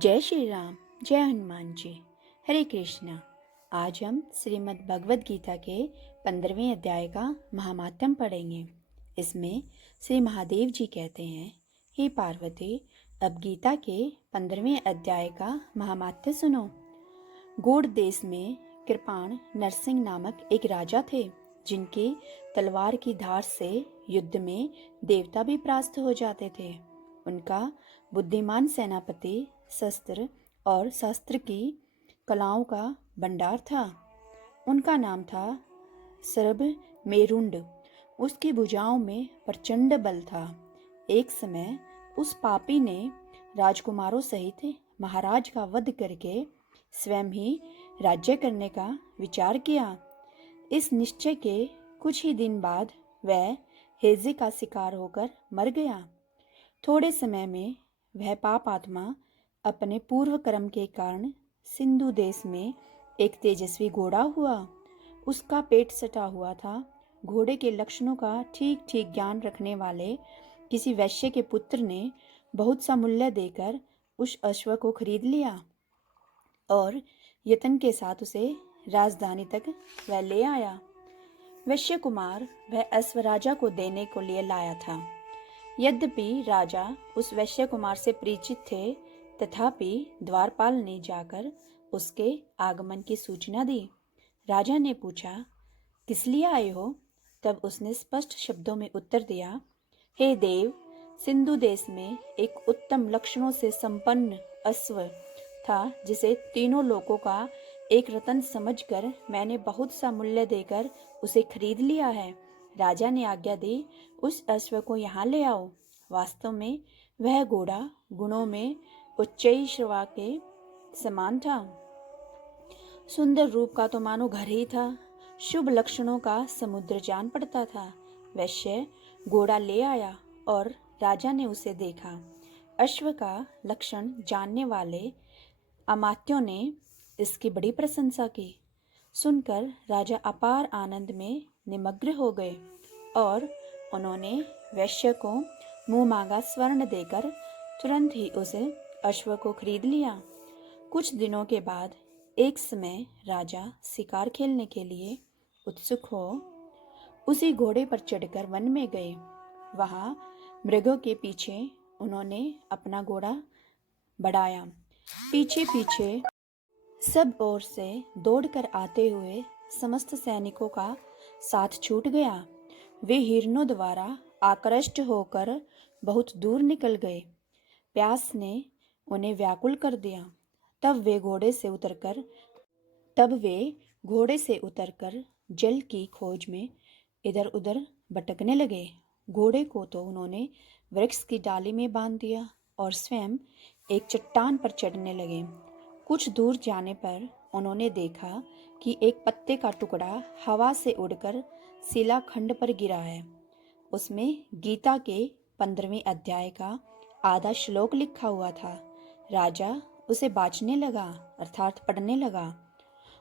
जय श्री राम। जय हनुमान जी। हरे कृष्णा। आज हम श्रीमद् भगवद गीता के 15वें अध्याय का महात्म्य पढ़ेंगे। इसमें श्री महादेव जी कहते हैं, हे पार्वती, अब गीता के 15वें अध्याय का महात्म्य सुनो। गौड़ देश में कृपाण नरसिंह नामक एक राजा थे, जिनकी तलवार की धार से युद्ध में देवता भी परास्त हो जाते थे। उनका बुद्धिमान सेनापति शस्त्र और शास्त्र की कलाओं का भंडार था। उनका नाम था सर्ब मेरुंड। उसकी भुजाओं में प्रचंड बल था। एक समय उस पापी ने राजकुमारों सहित महाराज का वध करके स्वयं ही राज्य करने का विचार किया। इस निश्चय के कुछ ही दिन बाद वह हेजे का शिकार होकर मर गया। थोड़े समय में वह पाप आत्मा अपने पूर्व कर्म के कारण सिंधु देश में एक तेजस्वी घोड़ा हुआ। उसका पेट सटा हुआ था। घोड़े के लक्षणों का ठीक ठीक ज्ञान रखने वाले किसी वैश्य के पुत्र ने बहुत सा मूल्य देकर उस अश्व को खरीद लिया और यत्न के साथ उसे राजधानी तक वह ले आया। वैश्य कुमार वह अश्व राजा को देने को लिए लाया था। यद्यपि राजा उस वैश्य कुमार से परिचित थे, तथापि द्वारपाल ने जाकर उसके आगमन की सूचना दी। राजा ने पूछा, किस लिए आए हो? तब उसने स्पष्ट शब्दों में उत्तर दिया, हे देव, सिंधु देश में एक उत्तम लक्षणों से संपन्न अश्व था, जिसे तीनों लोकों का एक रत्न समझकर मैंने बहुत सा मूल्य देकर उसे खरीद लिया है। राजा ने आज्ञा दी, उस अश्व को यहाँ ले आओ। वास्तव में वह घोड़ा गुणों में उच्चैश्रवा के समान था। सुंदर रूप का तो मानो घर ही था। शुभ लक्षणों का समुद्र जान पड़ता था। वैश्य घोड़ा ले आया और राजा ने उसे देखा। अश्व का लक्षण जानने वाले अमात्यों ने इसकी बड़ी प्रशंसा की। सुनकर राजा अपार आनंद में निमग्न हो गए और उन्होंने वैश्य को मुंह मांगा स्वर्ण देकर तुरंत ही उसे अश्व को खरीद लिया। कुछ दिनों के बाद एक समय राजा शिकार खेलने के लिए उत्सुक हो उसी घोड़े पर चढ़कर वन में गए। वहां मृगों के पीछे उन्होंने अपना घोड़ा बढ़ाया। पीछे पीछे सब ओर से दौड़कर आते हुए समस्त सैनिकों का साथ छूट गया। वे हिरणों द्वारा आकृष्ट होकर बहुत दूर निकल गए। प्यास ने उन्हें व्याकुल कर दिया। तब वे घोड़े से उतरकर जल की खोज में इधर उधर भटकने लगे। घोड़े को तो उन्होंने वृक्ष की डाली में बांध दिया और स्वयं एक चट्टान पर चढ़ने लगे। कुछ दूर जाने पर उन्होंने देखा कि एक पत्ते का टुकड़ा हवा से उड़कर शिलाखंड पर गिरा है। उसमें गीता के 15वें अध्याय का आधा श्लोक लिखा हुआ था। राजा उसे बाँचने लगा, अर्थात पढ़ने लगा।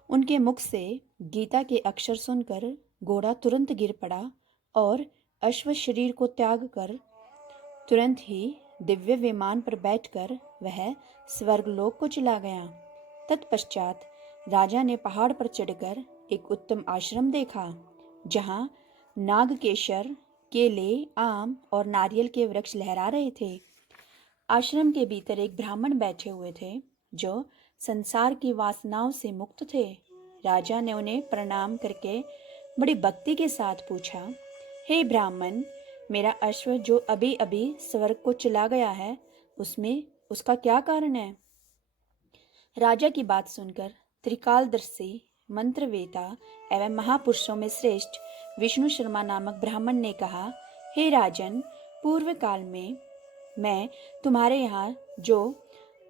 उनके मुख से गीता के अक्षर सुनकर घोड़ा तुरंत गिर पड़ा और अश्व शरीर को त्याग कर तुरंत ही दिव्य विमान पर बैठकर वह स्वर्गलोक को चला गया। तत्पश्चात राजा ने पहाड़ पर चढ़कर एक उत्तम आश्रम देखा, जहां नागकेशर, केले, आम और नारियल के वृक्ष लहरा रहे थे। आश्रम के भीतर एक ब्राह्मण बैठे हुए थे, जो संसार की वासनाओं से मुक्त थे। राजा ने उन्हें प्रणाम करके बड़ी भक्ति के साथ पूछा, हे ब्राह्मण, मेरा अश्व जो अभी अभी स्वर्ग को चला गया है, उसमें उसका क्या कारण है? राजा की बात सुनकर त्रिकालदर्शी, मंत्रवेता एवं महापुरुषों में श्रेष्ठ विष्णु शर्मा नामक ब्राह्मण ने कहा, हे राजन, पूर्व काल में मैं तुम्हारे यहाँ जो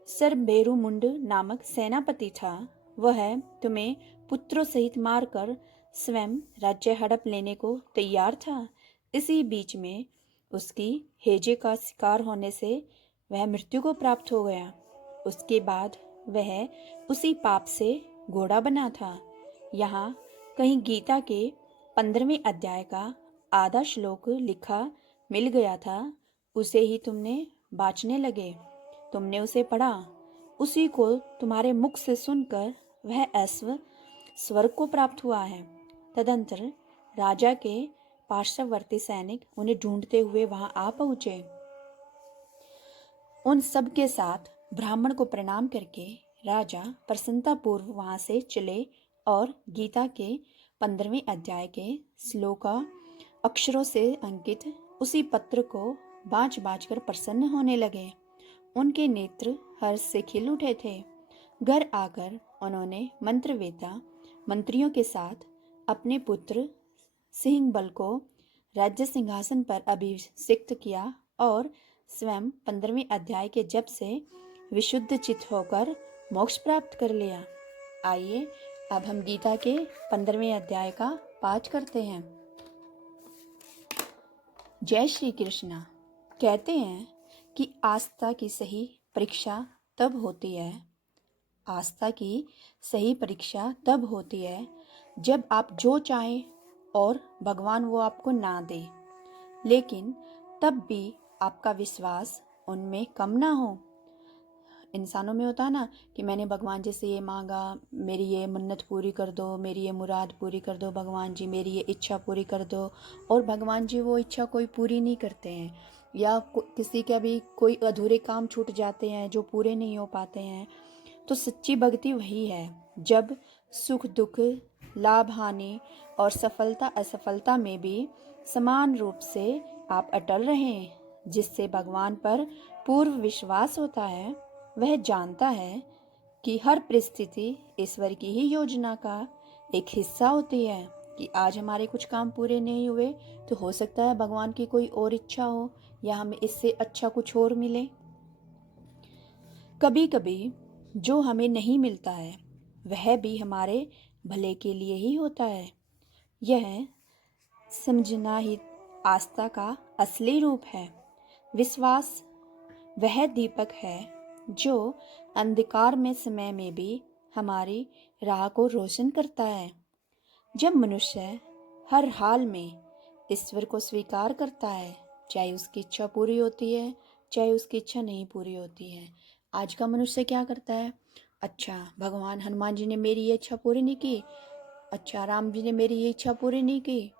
सरबेरुमुंड नामक सेनापति था, वह तुम्हें पुत्रों सहित मारकर स्वयं राज्य हड़प लेने को तैयार था। इसी बीच में उसकी हेजे का शिकार होने से वह मृत्यु को प्राप्त हो गया। उसके बाद वह उसी पाप से घोड़ा बना था। यहाँ कहीं गीता के 15वें अध्याय का आधा श्लोक लिखा मिल गया था, उसे ही तुमने बाँचने लगे। तुमने उसे पढ़ा। उसी को तुम्हारे मुख से सुनकर वह ऐश्व स्वर्ग को प्राप्त हुआ है। तदंतर राजा के पार्श्ववर्ती सैनिक उन्हें ढूंढते हुए वहां आ पहुंचे। उन सब के साथ ब्राह्मण को प्रणाम करके राजा प्रसन्नतापूर्व वहां से चले और गीता के 15वें अध्याय के श्लोका अक्षरों से अंकित उसी पत्र को बाँच बाँच कर प्रसन्न होने लगे। उनके नेत्र हर्ष से खिल उठे थे। घर आकर उन्होंने मंत्रवेता मंत्रियों के साथ अपने पुत्र सिंहबल को राज्य सिंहासन पर अभिषिक्त किया और स्वयं 15वें अध्याय के जप से विशुद्ध चित्त होकर मोक्ष प्राप्त कर लिया। आइए अब हम गीता के 15वें अध्याय का पाठ करते हैं। जय श्री कृष्णा। कहते हैं कि आस्था की सही परीक्षा तब होती है, आस्था की सही परीक्षा तब होती है जब आप जो चाहें और भगवान वो आपको ना दे, लेकिन तब भी आपका विश्वास उनमें कम ना हो। इंसानों में होता है ना कि मैंने भगवान जी से ये मांगा, मेरी ये मन्नत पूरी कर दो, मेरी ये मुराद पूरी कर दो भगवान जी, मेरी ये इच्छा पूरी कर दो, और भगवान जी वो इच्छा कोई पूरी नहीं करते हैं, या किसी का भी कोई अधूरे काम छूट जाते हैं जो पूरे नहीं हो पाते हैं। तो सच्ची भक्ति वही है जब सुख दुख, लाभ हानि और सफलता असफलता में भी समान रूप से आप अटल रहें। जिससे भगवान पर पूर्ण विश्वास होता है, वह जानता है कि हर परिस्थिति ईश्वर की ही योजना का एक हिस्सा होती है कि आज हमारे कुछ काम पूरे नहीं हुए तो हो सकता है भगवान की कोई और इच्छा हो या हमें इससे अच्छा कुछ और मिले। कभी कभी जो हमें नहीं मिलता है वह भी हमारे भले के लिए ही होता है। यह समझना ही आस्था का असली रूप है। विश्वास वह दीपक है जो अंधकार में समय में भी हमारी राह को रोशन करता है। जब मनुष्य हर हाल में ईश्वर को स्वीकार करता है, चाहे उसकी इच्छा पूरी होती है चाहे उसकी इच्छा नहीं पूरी होती है। आज का मनुष्य क्या करता है? अच्छा, भगवान हनुमान जी ने मेरी ये इच्छा पूरी नहीं की, अच्छा राम जी ने मेरी ये इच्छा पूरी नहीं की,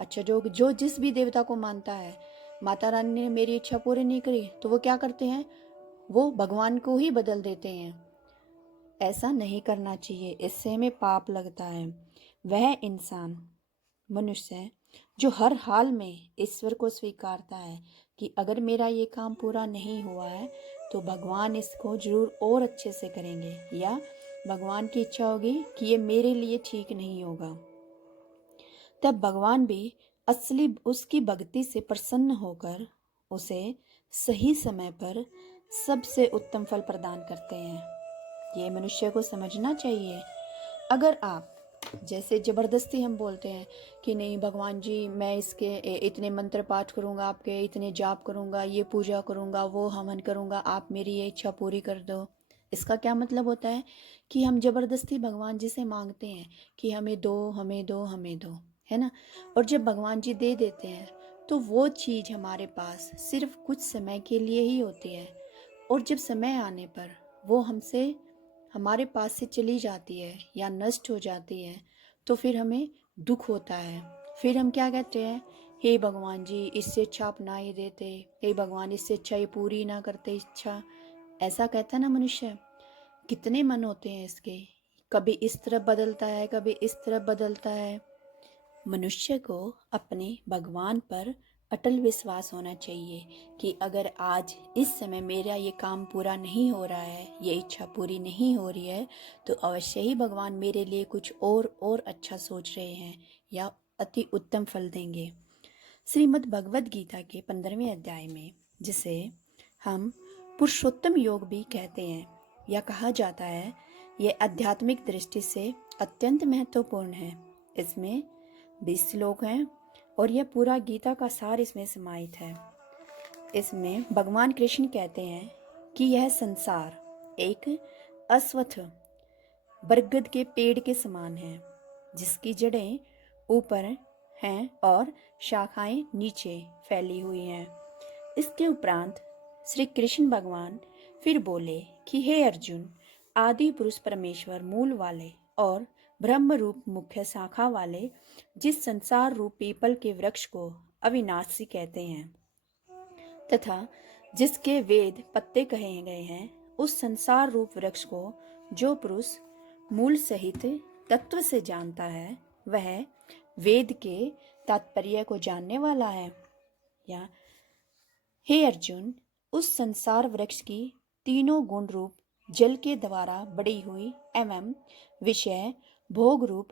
अच्छा जो जो जिस भी देवता को मानता है, माता रानी ने मेरी इच्छा पूरी नहीं करी, तो वो क्या करते हैं? वो भगवान को ही बदल देते हैं। ऐसा नहीं करना चाहिए, इससे हमें पाप लगता है। वह इंसान मनुष्य जो हर हाल में ईश्वर को स्वीकारता है कि अगर मेरा ये काम पूरा नहीं हुआ है तो भगवान इसको जरूर और अच्छे से करेंगे, या भगवान की इच्छा होगी कि ये मेरे लिए ठीक नहीं होगा, तब भगवान भी असली उसकी भक्ति से प्रसन्न होकर उसे सही समय पर सबसे उत्तम फल प्रदान करते हैं। ये मनुष्य को समझना चाहिए। अगर आप जैसे ज़बरदस्ती हम बोलते हैं कि नहीं भगवान जी मैं इसके इतने मंत्र पाठ करूँगा, आपके इतने जाप करूँगा, ये पूजा करूँगा, वो हवन करूँगा, आप मेरी ये इच्छा पूरी कर दो। इसका क्या मतलब होता है कि हम ज़बरदस्ती भगवान जी से मांगते हैं कि हमें दो, हमें दो, हमें दो, है ना। और जब भगवान जी दे देते हैं तो वो चीज़ हमारे पास सिर्फ कुछ समय के लिए ही होती है, और जब समय आने पर वो हमसे हमारे पास से चली जाती है या नष्ट हो जाती है तो फिर हमें दुख होता है। फिर हम क्या कहते हैं? हे भगवान जी इससे अच्छा आप ना ही देते, हे भगवान इससे अच्छा ये पूरी ना करते इच्छा। ऐसा कहता है ना मनुष्य। कितने मन होते हैं इसके, कभी इस तरफ बदलता है कभी इस तरफ बदलता है। मनुष्य को अपने भगवान पर अटल विश्वास होना चाहिए कि अगर आज इस समय मेरा ये काम पूरा नहीं हो रहा है, ये इच्छा पूरी नहीं हो रही है, तो अवश्य ही भगवान मेरे लिए कुछ और अच्छा सोच रहे हैं या अति उत्तम फल देंगे। श्रीमद् भगवद गीता के 15वें अध्याय में, जिसे हम पुरुषोत्तम योग भी कहते हैं या कहा जाता है, यह आध्यात्मिक दृष्टि से अत्यंत महत्वपूर्ण है। इसमें 20 श्लोक हैं और यह पूरा गीता का सार इसमें समाहित है। इसमें भगवान कृष्ण कहते हैं कि यह संसार एक अश्वत्थ बरगद के पेड़ के समान है, जिसकी जड़ें ऊपर हैं और शाखाएं नीचे फैली हुई हैं। इसके उपरांत श्री कृष्ण भगवान फिर बोले कि हे अर्जुन, आदि पुरुष परमेश्वर मूल वाले और ब्रह्म रूप मुख्य शाखा वाले जिस संसार रूप पीपल के वृक्ष को अविनाशी कहते हैं तथा जिसके वेद पत्ते कहे गए हैं, उस संसार रूप वृक्ष को जो पुरुष मूल सहित तत्व से जानता है, वह वेद के तात्पर्य को जानने वाला है। या हे अर्जुन, उस संसार वृक्ष की तीनों गुण रूप जल के द्वारा बढ़ी हुई एवं विषय भोग रूप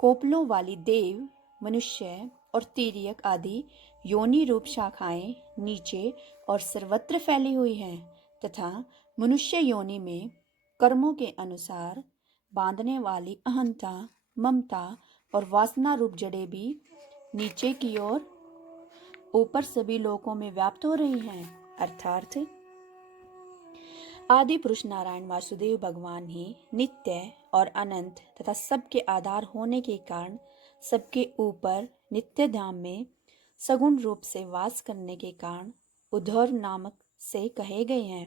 कोपलों वाली देव, मनुष्य और तिर्यक आदि योनि रूप शाखाएं नीचे और सर्वत्र फैली हुई हैं तथा मनुष्य योनि में कर्मों के अनुसार बांधने वाली अहंता, ममता और वासना रूप जड़ें भी नीचे की ओर ऊपर सभी लोकों में व्याप्त हो रही हैं। अर्थात आदि पुरुष नारायण वासुदेव भगवान ही नित्य और अनंत तथा सबके आधार होने के कारण सबके ऊपर नित्य धाम में सगुण रूप से वास करने के कारण उद्धव नामक से कहे गए हैं।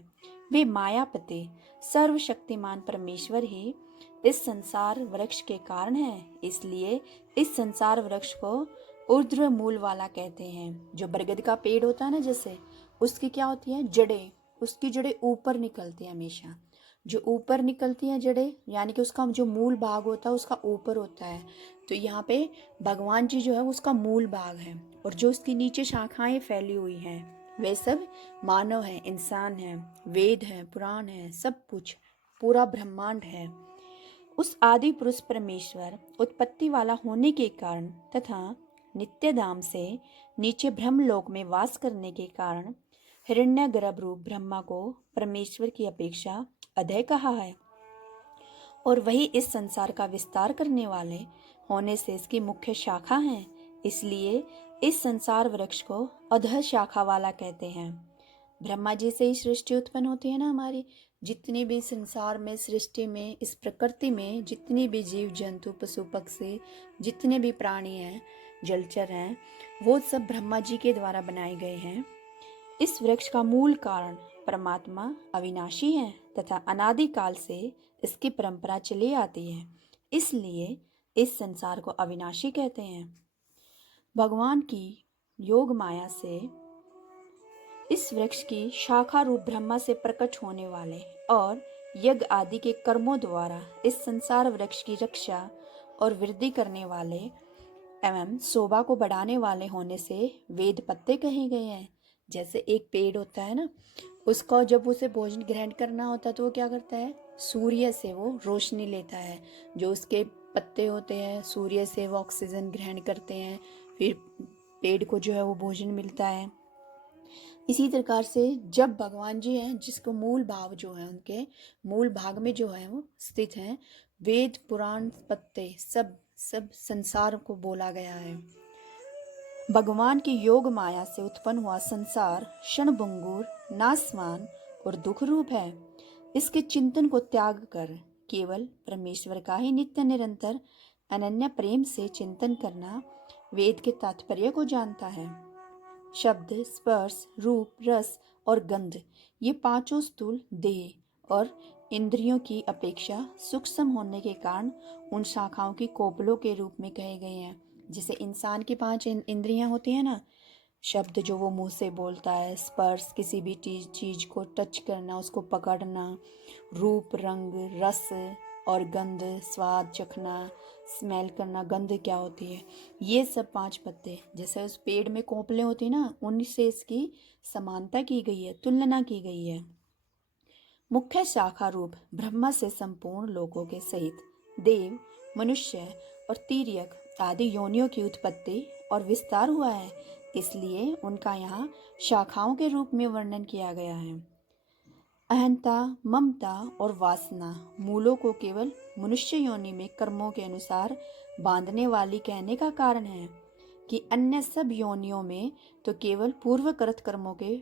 वे मायापति सर्वशक्तिमान परमेश्वर ही इस संसार वृक्ष के कारण है। इसलिए इस संसार वृक्ष को ऊर्ध्व मूल वाला कहते हैं। जो बरगद का पेड़ होता है ना, जैसे उसकी क्या होती है, जड़ें, उसकी जड़ें ऊपर निकलती है हमेशा। जो ऊपर निकलती हैं जड़ें, यानी कि उसका जो मूल भाग होता है उसका ऊपर होता है। तो यहाँ पे भगवान जी जो है उसका मूल भाग है, और जो उसकी नीचे शाखाएं फैली हुई हैं वे सब मानव हैं, इंसान हैं, वेद हैं, पुराण हैं, सब कुछ पूरा ब्रह्मांड है। उस आदि पुरुष परमेश्वर उत्पत्ति वाला होने के कारण तथा नित्य धाम से नीचे ब्रह्मलोक में वास करने के कारण हिरण्य गर्भ रूप ब्रह्मा को परमेश्वर की अपेक्षा अधः कहा है, और वही इस संसार का विस्तार करने वाले होने से इसकी मुख्य शाखा हैं। इसलिए इस संसार वृक्ष को अधः शाखा वाला कहते हैं। ब्रह्मा जी से ही सृष्टि उत्पन्न होती है ना हमारी। जितनी भी संसार में, सृष्टि में, इस प्रकृति में जितनी भी जीव जंतु पशु पक्षी, जितने भी प्राणी हैं, जलचर हैं, वो सब ब्रह्मा जी के द्वारा बनाए गए हैं। इस वृक्ष का मूल कारण परमात्मा अविनाशी है तथा अनादिकाल से इसकी परंपरा चली आती है, इसलिए इस संसार को अविनाशी कहते हैं। भगवान की योग माया से इस वृक्ष की शाखा रूप ब्रह्मा से प्रकट होने वाले और यज्ञ आदि के कर्मों द्वारा इस संसार वृक्ष की रक्षा और वृद्धि करने वाले एवं शोभा को बढ़ाने वाले होने से वेद पत्ते कहे गए हैं। जैसे एक पेड़ होता है ना, उसको जब उसे भोजन ग्रहण करना होता है तो वो क्या करता है, सूर्य से वो रोशनी लेता है। जो उसके पत्ते होते हैं सूर्य से वो ऑक्सीजन ग्रहण करते हैं, फिर पेड़ को जो है वो भोजन मिलता है। इसी प्रकार से जब भगवान जी हैं, जिसको मूल भाव जो है, उनके मूल भाग में जो है वो स्थित हैं, वेद पुराण पत्ते सब सब संसार को बोला गया है। भगवान की योग माया से उत्पन्न हुआ संसार क्षणभंगुर, नासवान और दुख रूप है। इसके चिंतन को त्याग कर केवल परमेश्वर का ही नित्य निरंतर अनन्य प्रेम से चिंतन करना वेद के तात्पर्य को जानता है। शब्द, स्पर्श, रूप, रस और गंध, ये पांचों स्थूल देह और इंद्रियों की अपेक्षा सूक्ष्म होने के कारण उन शाखाओं की कोपलों के रूप में कहे गए हैं। जैसे इंसान की 5 इंद्रियां होती हैं ना, शब्द जो वो मुंह से बोलता है, स्पर्श किसी भी चीज को टच करना, उसको पकड़ना, रूप, रंग, रस और गंध, स्वाद चखना, स्मेल करना, गंध क्या होती है, ये सब 5 पत्ते जैसे उस पेड़ में कोपले होती है ना, उनसे इसकी समानता की गई है, तुलना की गई है। मुख्य शाखा रूप ब्रह्मा से संपूर्ण लोकों के सहित देव, मनुष्य और तिर्यक आदि योनियों की उत्पत्ति और विस्तार हुआ है, इसलिए उनका यहाँ शाखाओं के रूप में वर्णन किया गया है। अहंता, ममता और वासना मूलों को केवल मनुष्य योनि में कर्मों के अनुसार बांधने वाली कहने का कारण है कि अन्य सब योनियों में तो केवल पूर्वकृत कर्मों के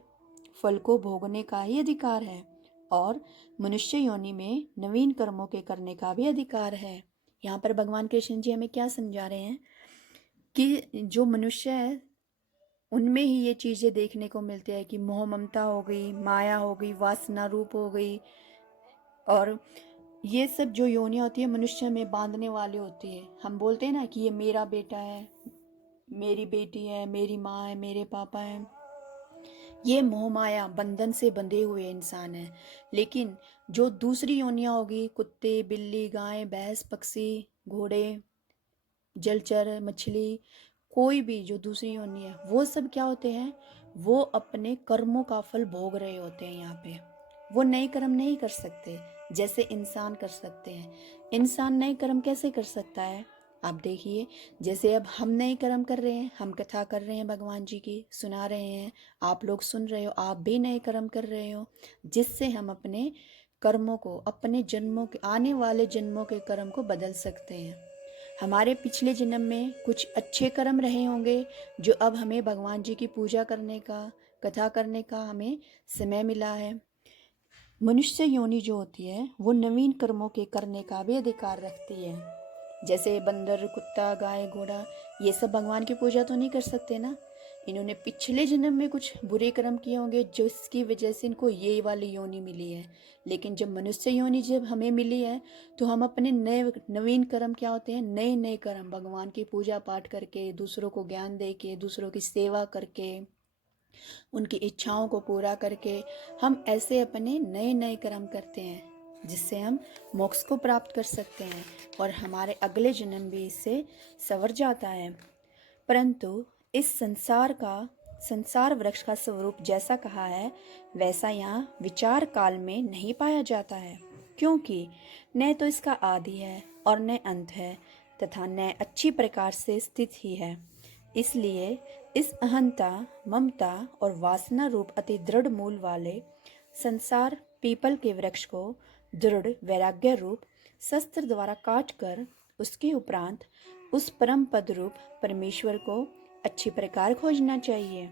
फल को भोगने का ही अधिकार है, और मनुष्य योनि में नवीन कर्मों के करने का भी अधिकार है। यहाँ पर भगवान कृष्ण जी हमें क्या समझा रहे हैं कि जो मनुष्य है उनमें ही ये चीज़ें देखने को मिलती है कि मोह ममता हो गई, माया हो गई, वासना रूप हो गई, और ये सब जो योनियाँ होती है मनुष्य में बांधने वाली होती है। हम बोलते हैं ना कि ये मेरा बेटा है, मेरी बेटी है, मेरी माँ है, मेरे पापा हैं। ये मोह माया बंधन से बंधे हुए इंसान हैं। लेकिन जो दूसरी योनियाँ होगी, कुत्ते, बिल्ली, गाय, भैंस, पक्षी, घोड़े, जलचर, मछली, कोई भी जो दूसरी योनि है, वो सब क्या होते हैं? वो अपने कर्मों का फल भोग रहे होते हैं यहाँ पे। वो नए कर्म नहीं कर सकते जैसे इंसान कर सकते हैं। इंसान नए कर्म कैसे कर सकता है? आप देखिए, जैसे अब हम नए कर्म कर रहे हैं, हम कथा कर रहे हैं भगवान जी की, सुना रहे हैं, आप लोग सुन रहे हो, आप भी नए कर्म कर रहे हो, जिससे हम अपने कर्मों को, अपने जन्मों के, आने वाले जन्मों के कर्म को बदल सकते हैं। हमारे पिछले जन्म में कुछ अच्छे कर्म रहे होंगे जो अब हमें भगवान जी की पूजा करने का, कथा करने का हमें समय मिला है। मनुष्य योनि जो होती है वो नवीन कर्मों के करने का भी अधिकार रखती है। जैसे बंदर, कुत्ता, गाय, घोड़ा, ये सब भगवान की पूजा तो नहीं कर सकते ना। इन्होंने पिछले जन्म में कुछ बुरे कर्म किए होंगे जिसकी वजह से इनको ये वाली योनि मिली है। लेकिन जब मनुष्य योनि जब हमें मिली है तो हम अपने नए नवीन कर्म क्या होते हैं? नए नए कर्म भगवान की पूजा पाठ करके, दूसरों को ज्ञान दे के, दूसरों की सेवा करके, उनकी इच्छाओं को पूरा करके हम ऐसे अपने नए नए कर्म करते हैं जिससे हम मोक्ष को प्राप्त कर सकते हैं और हमारे अगले जन्म भी इससे संवर जाता है। परंतु इस संसार वृक्ष का स्वरूप जैसा कहा है वैसा यहाँ विचार काल में नहीं पाया जाता है, क्योंकि न तो इसका आदि है और न अंत है तथा न अच्छी प्रकार से स्थित ही है। इसलिए इस अहंता, ममता और वासना रूप अति दृढ़ मूल वाले संसार पीपल के वृक्ष को दृढ़ वैराग्य रूप शस्त्र द्वारा काट कर उसके उपरांत उस परम पद रूप परमेश्वर को अच्छी प्रकार खोजना चाहिए।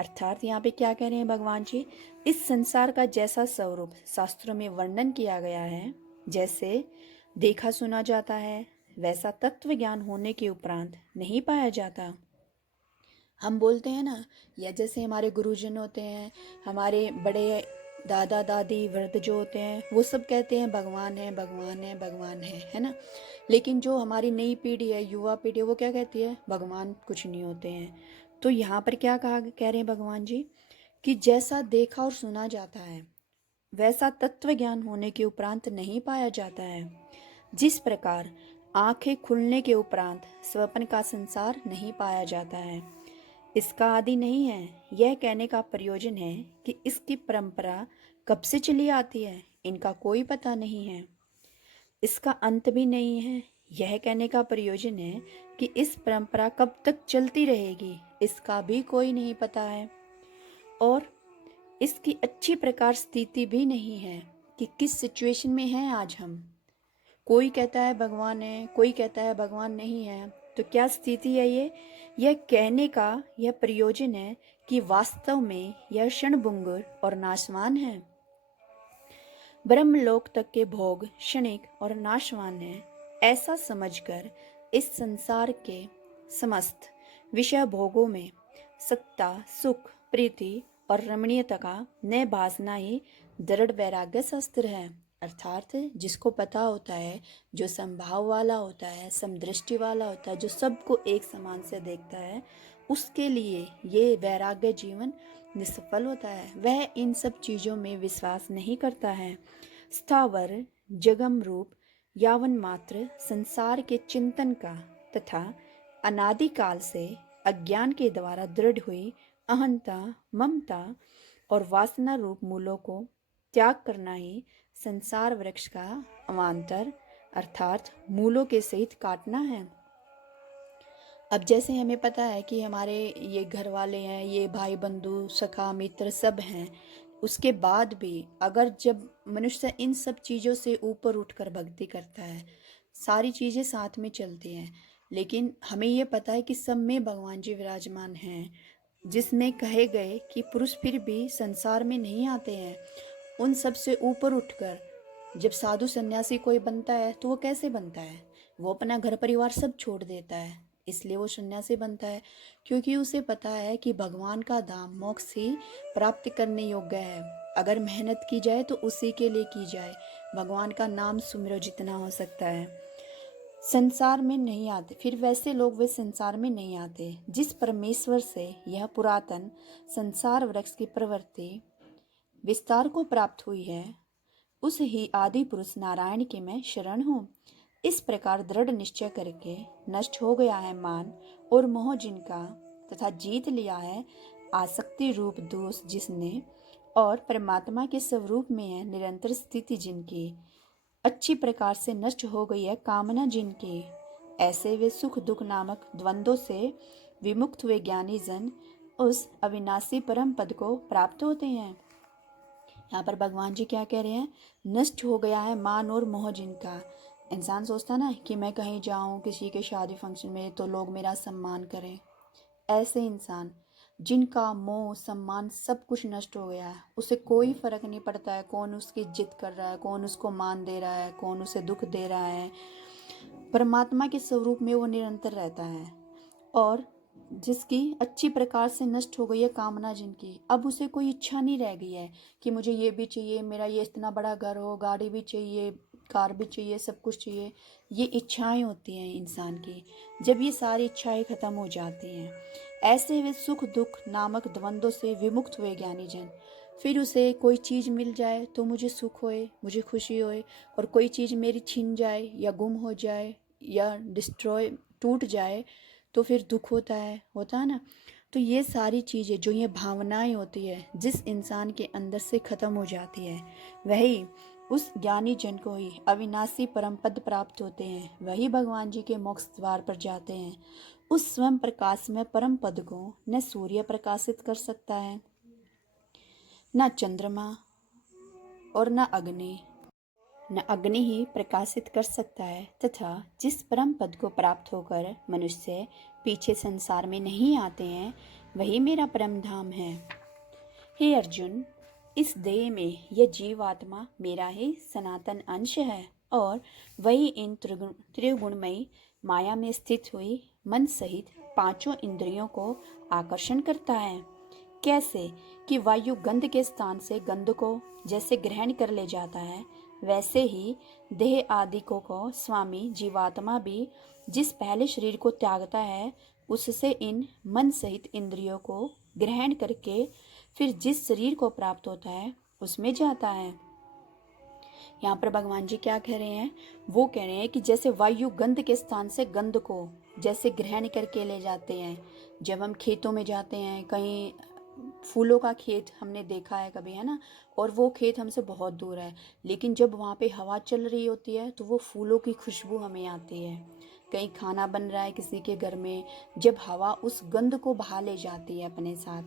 अर्थात यहाँ पे क्या कह रहे हैं भगवान जी? इस संसार का जैसा स्वरूप शास्त्रों में वर्णन किया गया है, जैसे देखा सुना जाता है, वैसा तत्व ज्ञान होने के उपरांत नहीं पाया जाता। हम बोलते हैं ना, या जैसे हमारे गुरुजन होते हैं, हमारे बड़े दादा दादी वृद्ध जो होते हैं, वो सब कहते हैं भगवान है, भगवान है, भगवान है ना। लेकिन जो हमारी नई पीढ़ी है, युवा पीढ़ी है, वो क्या कहती है? भगवान कुछ नहीं होते हैं। तो यहाँ पर क्या कह रहे हैं भगवान जी कि जैसा देखा और सुना जाता है वैसा तत्व ज्ञान होने के उपरांत नहीं पाया जाता है। जिस प्रकार आंखें खुलने के उपरांत स्वप्न का संसार नहीं पाया जाता है, इसका आदि नहीं है, यह कहने का प्रयोजन है कि इसकी परंपरा कब से चली आती है इनका कोई पता नहीं है। इसका अंत भी नहीं है, यह कहने का प्रयोजन है कि इस परंपरा कब तक चलती रहेगी इसका भी कोई नहीं पता है। और इसकी अच्छी प्रकार स्थिति भी नहीं है कि किस सिचुएशन में है आज हम। कोई कहता है भगवान है, कोई कहता है भगवान नहीं है। तो क्या स्थिति है ये? यह कहने का यह प्रयोजन है कि वास्तव में यह क्षणभंगुर और नाशवान है। ब्रह्मलोक तक के भोग क्षणिक और नाशवान है, ऐसा समझकर इस संसार के समस्त विषय भोगों में सत्ता, सुख, प्रीति और रमणीयता का न भासना ही दृढ़ वैराग्य शस्त्र है। अर्थात जिसको पता होता है, जो समभाव वाला होता है, समदृष्टि वाला होता है, जो सबको एक समान से देखता है, उसके लिए ये वैराग्य जीवन निष्फल होता है। वह इन सब चीज़ों में विश्वास नहीं करता है। स्थावर जगम रूप यावन मात्र संसार के चिंतन का तथा अनादिकाल से अज्ञान के द्वारा दृढ़ हुई अहंता, ममता और वासना रूप मूलों को त्याग करना ही संसार वृक्ष का अवान्तर अर्थात मूलों के सहित काटना है। अब जैसे हमें पता है कि हमारे ये घर वाले हैं, ये भाई बंधु सखा मित्र सब हैं, उसके बाद भी अगर जब मनुष्य इन सब चीज़ों से ऊपर उठकर भक्ति करता है, सारी चीज़ें साथ में चलती हैं, लेकिन हमें ये पता है कि सब में भगवान जी विराजमान हैं, जिसमें कहे गए कि पुरुष फिर भी संसार में नहीं आते हैं। उन सब से ऊपर उठकर जब साधु सन्यासी कोई बनता है तो वो कैसे बनता है? वो अपना घर परिवार सब छोड़ देता है, इसलिए वो सन्यासी बनता है, क्योंकि उसे पता है कि भगवान का धाम मोक्ष ही प्राप्त करने योग्य है। अगर मेहनत की जाए तो उसी के लिए की जाए। भगवान का नाम सुमिरो जितना हो सकता है। संसार में नहीं आते, फिर वैसे लोग वे संसार में नहीं आते जिस परमेश्वर से यह पुरातन संसार वृक्ष की प्रवृत्ति विस्तार को प्राप्त हुई है, उस ही आदि पुरुष नारायण के मैं शरण हूँ। इस प्रकार दृढ़ निश्चय करके नष्ट हो गया है मान और मोह जिनका, तथा जीत लिया है आसक्ति रूप दोष जिसने, और परमात्मा के स्वरूप में है निरंतर स्थिति जिनकी, अच्छी प्रकार से नष्ट हो गई है कामना जिनकी, ऐसे वे सुख दुख नामक द्वंद्वों से विमुक्त हुए ज्ञानी जन उस अविनाशी परम पद को प्राप्त होते हैं। यहाँ पर भगवान जी क्या कह रहे हैं? नष्ट हो गया है मान और मोह जिनका। इंसान सोचता ना कि मैं कहीं जाऊं किसी के शादी फंक्शन में तो लोग मेरा सम्मान करें। ऐसे इंसान जिनका मोह सम्मान सब कुछ नष्ट हो गया है, उसे कोई फर्क नहीं पड़ता है कौन उसकी इज्जत कर रहा है, कौन उसको मान दे रहा है, कौन उसे दुख दे रहा है। परमात्मा के स्वरूप में वो निरंतर रहता है। और जिसकी अच्छी प्रकार से नष्ट हो गई है कामना जिनकी, अब उसे कोई इच्छा नहीं रह गई है कि मुझे ये भी चाहिए, मेरा ये इतना बड़ा घर हो, गाड़ी भी चाहिए, कार भी चाहिए, सब कुछ चाहिए। ये इच्छाएं होती हैं इंसान की। जब ये सारी इच्छाएं खत्म हो जाती हैं, ऐसे वे सुख दुख नामक द्वंद्वों से विमुक्त हुए ज्ञानी जन, फिर उसे कोई चीज़ मिल जाए तो मुझे सुख होए, मुझे खुशी होए, और कोई चीज़ मेरी छिन जाए या गुम हो जाए या डिस्ट्रॉय टूट जाए तो फिर दुख होता है ना। तो ये सारी चीज़ें जो ये भावनाएं होती है जिस इंसान के अंदर से ख़त्म हो जाती है, वही उस ज्ञानी जन को ही अविनाशी परम पद प्राप्त होते हैं। वही भगवान जी के मोक्ष द्वार पर जाते हैं। उस स्वयं प्रकाश में परम पद को न सूर्य प्रकाशित कर सकता है, न चंद्रमा, और न अग्नि ही प्रकाशित कर सकता है। तथा जिस परम पद को प्राप्त होकर मनुष्य पीछे संसार में नहीं आते हैं, वही मेरा परम धाम है। हे अर्जुन, इस देह में यह जीवात्मा मेरा ही सनातन अंश है, और वही इन त्रिगुणमयी माया में स्थित हुई मन सहित पांचों इंद्रियों को आकर्षण करता है। कैसे कि वायु गंध के स्थान से गंध को जैसे ग्रहण कर ले जाता है, वैसे ही देह आदि को स्वामी जीवात्मा भी जिस पहले शरीर को त्यागता है, उससे इन मन सहित इंद्रियों को ग्रहण करके फिर जिस शरीर को प्राप्त होता है उसमें जाता है। यहाँ पर भगवान जी क्या कह रहे हैं? वो कह रहे हैं कि जैसे वायु गंध के स्थान से गंध को जैसे ग्रहण करके ले जाते हैं। जब हम खेतों में जाते हैं, कहीं फूलों का खेत हमने देखा है कभी, है ना, और वो खेत हमसे बहुत दूर है, लेकिन जब वहाँ पे हवा चल रही होती है तो वो फूलों की खुशबू हमें आती है। कहीं खाना बन रहा है किसी के घर में, जब हवा उस गंध को बहा ले जाती है अपने साथ,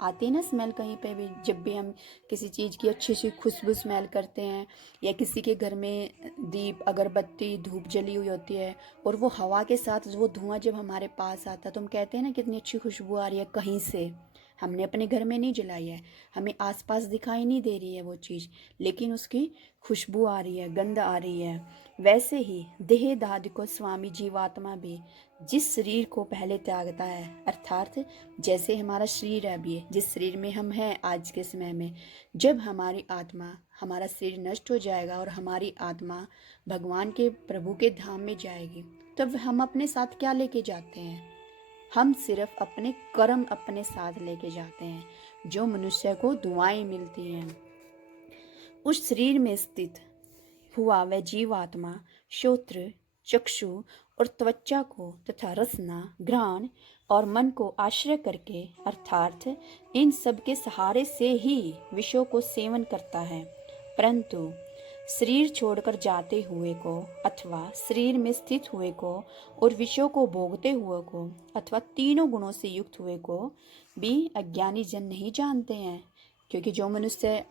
आती है ना स्मेल कहीं पे भी। जब भी हम किसी चीज़ की अच्छी सी खुशबू स्मेल करते हैं, या किसी के घर में दीप अगरबत्ती धूप जली हुई होती है और वो हवा के साथ वो धुआं जब हमारे पास आता है तो हम कहते हैं ना कितनी अच्छी खुशबू आ रही है। कहीं से हमने अपने घर में नहीं जलाई है, हमें आसपास दिखाई नहीं दे रही है वो चीज़, लेकिन उसकी खुशबू आ रही है, गंध आ रही है। वैसे ही देह दाद को स्वामी जीवात्मा भी जिस शरीर को पहले त्यागता है, अर्थात जैसे हमारा शरीर है अभी, जिस शरीर में हम हैं आज के समय में, जब हमारी आत्मा, हमारा शरीर नष्ट हो जाएगा और हमारी आत्मा भगवान के प्रभु के धाम में जाएगी, तब हम अपने साथ क्या लेके जाते हैं? हम सिर्फ अपने कर्म अपने साथ लेके जाते हैं, जो मनुष्य को दुआएं मिलती हैं। उस शरीर में स्थित हुआ वह जीवात्मा श्रोत्र, चक्षु और त्वचा को तथा रसना, घ्राण और मन को आश्रय करके, अर्थात इन सब के सहारे से ही विषयों को सेवन करता है। परंतु शरीर छोड़कर जाते हुए को, अथवा शरीर में स्थित हुए को और विषयों को भोगते हुए को, अथवा तीनों गुणों से युक्त हुए को भी अज्ञानी जन नहीं जानते हैं। क्योंकि जो मनुष्य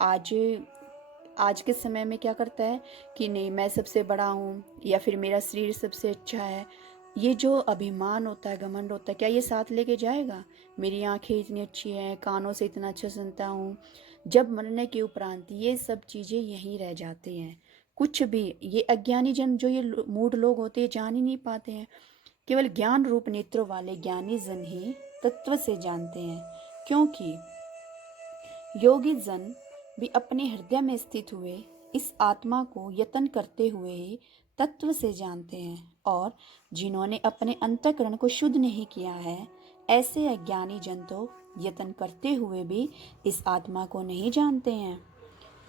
आज के समय में क्या करता है कि नहीं मैं सबसे बड़ा हूँ, या फिर मेरा शरीर सबसे अच्छा है, ये जो अभिमान होता है, घमंड होता है, क्या ये साथ लेके जाएगा? मेरी आंखें इतनी अच्छी हैं, कानों से इतना अच्छा सुनता हूँ, जब मरने के उपरांत ये सब चीज़ें यहीं रह जाती हैं। कुछ भी ये अज्ञानी जन, जो ये मूढ़ लोग होते हैं, जान ही नहीं पाते हैं। केवल ज्ञान रूप नेत्रों वाले ज्ञानी जन ही तत्व से जानते हैं, क्योंकि योगी जन भी अपने हृदय में स्थित हुए इस आत्मा को यत्न करते हुए ही तत्व से जानते हैं, और जिन्होंने अपने अंतःकरण को शुद्ध नहीं किया है, ऐसे अज्ञानी जन तो यत्न करते हुए भी इस आत्मा को नहीं जानते हैं।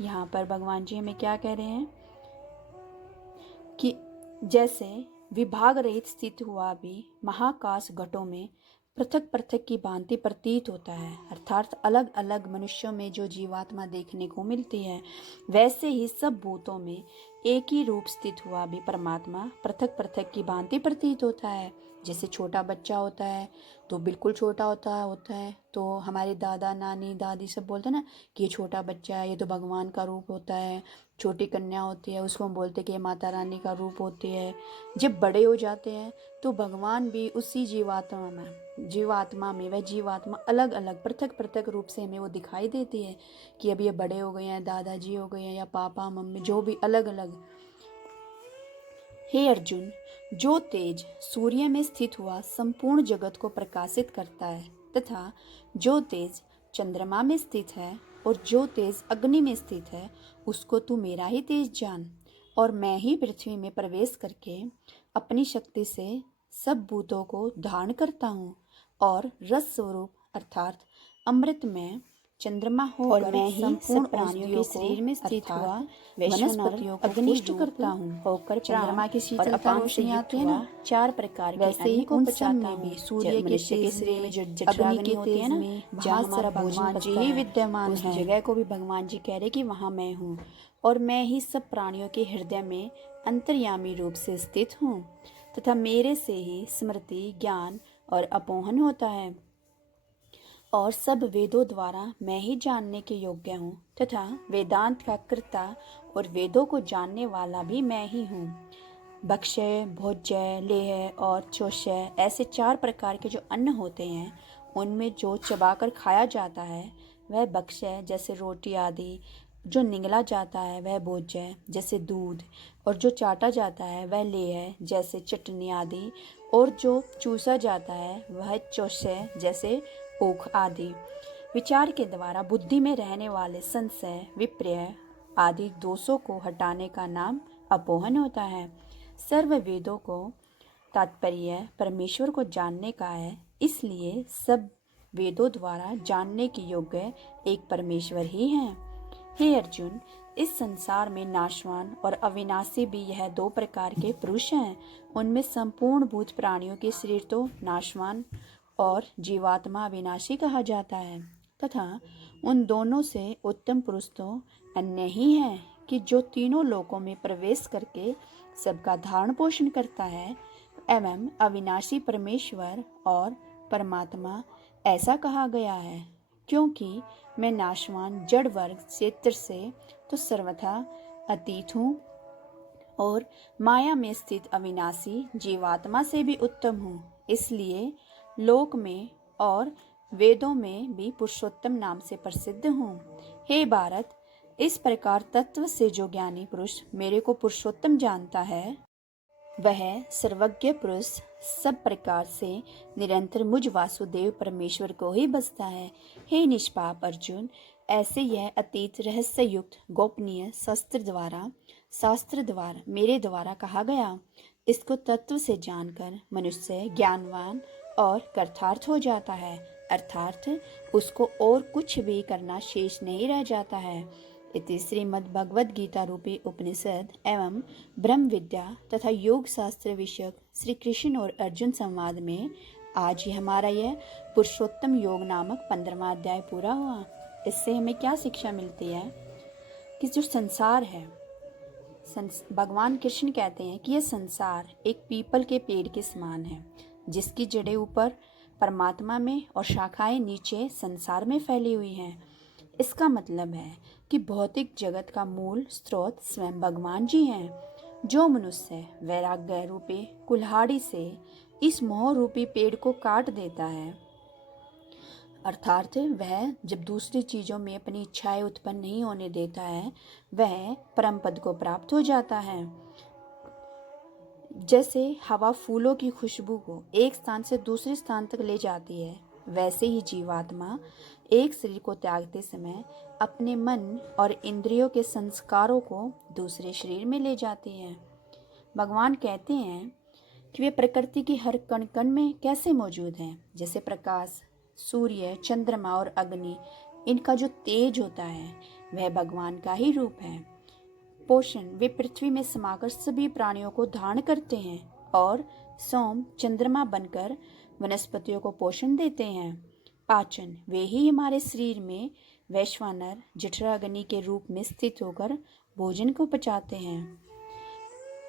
यहाँ पर भगवान जी हमें क्या कह रहे हैं कि जैसे विभाग रहित स्थित हुआ भी महाकाश घटों में पृथक पृथक की भांति प्रतीत होता है, अर्थात अलग अलग मनुष्यों में जो जीवात्मा देखने को मिलती है, वैसे ही सब भूतों में एक ही रूप स्थित हुआ भी परमात्मा पृथक पृथक की भांति प्रतीत होता है। जैसे छोटा बच्चा होता है तो बिल्कुल छोटा होता है, तो हमारे दादा नानी दादी सब बोलते हैं ना कि ये छोटा बच्चा है, ये तो भगवान का रूप होता है। छोटी कन्या होती है, उसको हम बोलते हैं कि ये माता रानी का रूप होती है। जब बड़े हो जाते हैं तो भगवान भी उसी जीवात्मा में वह जीवात्मा अलग अलग पृथक पृथक रूप से हमें वो दिखाई देती है कि अब ये बड़े हो गए हैं, दादाजी हो गए हैं, या पापा मम्मी जो भी अलग अलग। हे अर्जुन, जो तेज सूर्य में स्थित हुआ संपूर्ण जगत को प्रकाशित करता है, तथा जो तेज चंद्रमा में स्थित है और जो तेज अग्नि में स्थित है, उसको तू मेरा ही तेज जान। और मैं ही पृथ्वी में प्रवेश करके अपनी शक्ति से सब भूतों को धारण करता हूँ, और रस स्वरूप अर्थात अमृत में चंद्रमा होकर और मैं ही संपूर्ण सब प्राणियों के शरीर में स्थित हुआ वनस्पतियों को पुष्ट करता हूँ। होकर चंद्रमा की और शीतलता अपान रोशनी से आती है युक्त ना, हुआ चार प्रकार के वैसे अन्न ही को उन सब पचाता में हूँ। भी सूर्य के मनुष्य के तेज शरीर में में, जो अग्नि जठराग्नि के होती है तेज ना, में, जहाँ जहाँ हमारा सारा भोजन भगवान जी पचता ही है, विद्यमान उस है। जगह को भी भगवान जी कह रहे कि वहाँ मैं हूँ, और मैं ही सब प्राणियों के हृदय में अंतर्यामी रूप से स्थित हूँ, तथा मेरे से ही स्मृति ज्ञान और अपोहन होता है, और सब वेदों द्वारा मैं ही जानने के योग्य हूँ, तथा वेदांत का कर्ता और वेदों को जानने वाला भी मैं ही हूँ। भक्ष्य, भोज्य, लेह और चोष्य ऐसे चार प्रकार के जो अन्न होते हैं, उनमें जो चबाकर खाया जाता है वह भक्ष्य जैसे रोटी आदि, जो निगला जाता है वह भोज्य जैसे दूध, और जो चाटा जाता है वह लेह जैसे चटनी आदि, और जो चूसा जाता है वह चोष्य जैसे ऊख आदि। विचार के द्वारा बुद्धि में रहने वाले संशय, विपर्य आदि दोषों को हटाने का नाम अपोहन होता है। सर्व वेदों को तात्पर्य परमेश्वर को जानने का है, इसलिए सब वेदों द्वारा जानने के योग्य एक परमेश्वर ही हैं। हे अर्जुन, इस संसार में नाशवान और अविनाशी भी यह दो प्रकार के पुरुष हैं। उनमें संपूर्ण भूत प्राणियों के शरीर तो नाशवान और जीवात्मा अविनाशी कहा जाता है, तथा उन दोनों से उत्तम पुरुष तो अन्य ही है कि जो तीनों लोकों में प्रवेश करके सबका धारण पोषण करता है, एवं अविनाशी परमेश्वर और परमात्मा ऐसा कहा गया है, क्योंकि मैं नाशवान जड़ वर्ग क्षेत्र से तो सर्वथा अतीत हूँ, और माया में स्थित अविनाशी जीवात्मा से भी उत्तम हूँ। इसलिए लोक में और वेदों में भी पुरुषोत्तम नाम से प्रसिद्ध हूँ। हे भारत, इस प्रकार तत्व से जो ज्ञानी पुरुष मेरे को पुरुषोत्तम जानता है, वह सर्वज्ञ पुरुष सब प्रकार से निरंतर मुझ वासुदेव परमेश्वर को ही बसता है। हे निष्पाप अर्जुन, ऐसे यह अतीत रहस्य युक्त गोपनीय शास्त्र द्वारा मेरे द्वारा कहा गया। इसको तत्व से जानकर मनुष्य ज्ञानवान और कृतार्थ हो जाता है, अर्थात उसको और कुछ भी करना शेष नहीं रह जाता है। इति श्रीमद् भगवद गीता रूपी उपनिषद एवं ब्रह्म विद्या तथा योग शास्त्र विषयक श्री कृष्ण और अर्जुन संवाद में आज ही हमारा यह पुरुषोत्तम योग नामक 15वां अध्याय पूरा हुआ। इससे हमें क्या शिक्षा मिलती है कि जो संसार है, भगवान कृष्ण कहते हैं कि यह संसार एक पीपल के पेड़ के समान है, जिसकी जड़ें ऊपर परमात्मा में और शाखाएं नीचे संसार में फैली हुई हैं। इसका मतलब है कि भौतिक जगत का मूल स्रोत स्वयं भगवान जी हैं। जो मनुष्य वैराग्य रूपी कुल्हाड़ी से इस मोह रूपी पेड़ को काट देता है, अर्थात वह जब दूसरी चीजों में अपनी इच्छाएं उत्पन्न नहीं होने देता है, वह परम पद को प्राप्त हो जाता है। जैसे हवा फूलों की खुशबू को एक स्थान से दूसरे स्थान तक ले जाती है, वैसे ही जीवात्मा एक शरीर को त्यागते समय अपने मन और इंद्रियों के संस्कारों को दूसरे शरीर में ले जाती है। भगवान कहते हैं कि वे प्रकृति की हर कण कण में कैसे मौजूद हैं। जैसे प्रकाश, सूर्य, चंद्रमा और अग्नि, इनका जो तेज होता है वह भगवान का ही रूप है। पोषण, वे पृथ्वी में समाकर सभी प्राणियों को धारण करते हैं और सोम, चंद्रमा बनकर वनस्पतियों को पोषण देते हैं। पाचन, वे ही हमारे शरीर में वैश्वानर, जठराग्नि के रूप में स्थित होकर भोजन को पचाते हैं।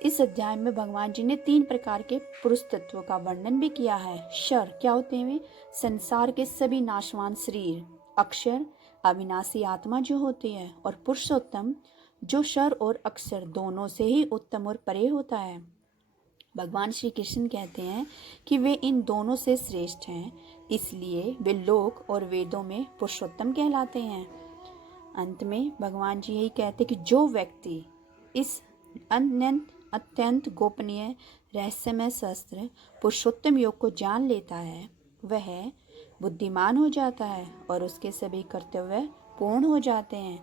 इस अध्याय में भगवान जी ने 3 प्रकार के पुरुष तत्वों का वर्णन भी किया है। शर क्या होते हैं? संसार के सभी नाशवान शरीर। अक्षर, अविनाशी आत्मा जो होती है। और पुरुषोत्तम, जो शर और अक्षर दोनों से ही उत्तम और परे होता है। भगवान श्री कृष्ण कहते हैं कि वे इन दोनों से श्रेष्ठ हैं, इसलिए वे लोक और वेदों में पुरुषोत्तम कहलाते हैं। अंत में भगवान जी यही कहते हैं कि जो व्यक्ति इस अत्यंत गोपनीय रहस्यमय शास्त्र पुरुषोत्तम योग को जान लेता है, वह बुद्धिमान हो जाता है और उसके सभी कर्तव्य पूर्ण हो जाते हैं।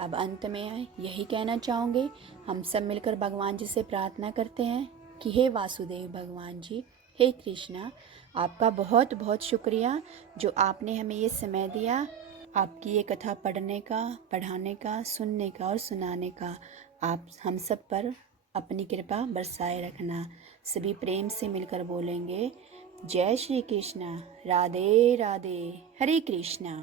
अब अंत में यही कहना चाहूँगे, हम सब मिलकर भगवान जी से प्रार्थना करते हैं कि हे वासुदेव भगवान जी, हे कृष्णा, आपका बहुत बहुत शुक्रिया जो आपने हमें ये समय दिया, आपकी ये कथा पढ़ने का, पढ़ाने का, सुनने का और सुनाने का। आप हम सब पर अपनी कृपा बरसाए रखना। सभी प्रेम से मिलकर बोलेंगे, जय श्री कृष्णा, राधे राधे, हरे कृष्णा।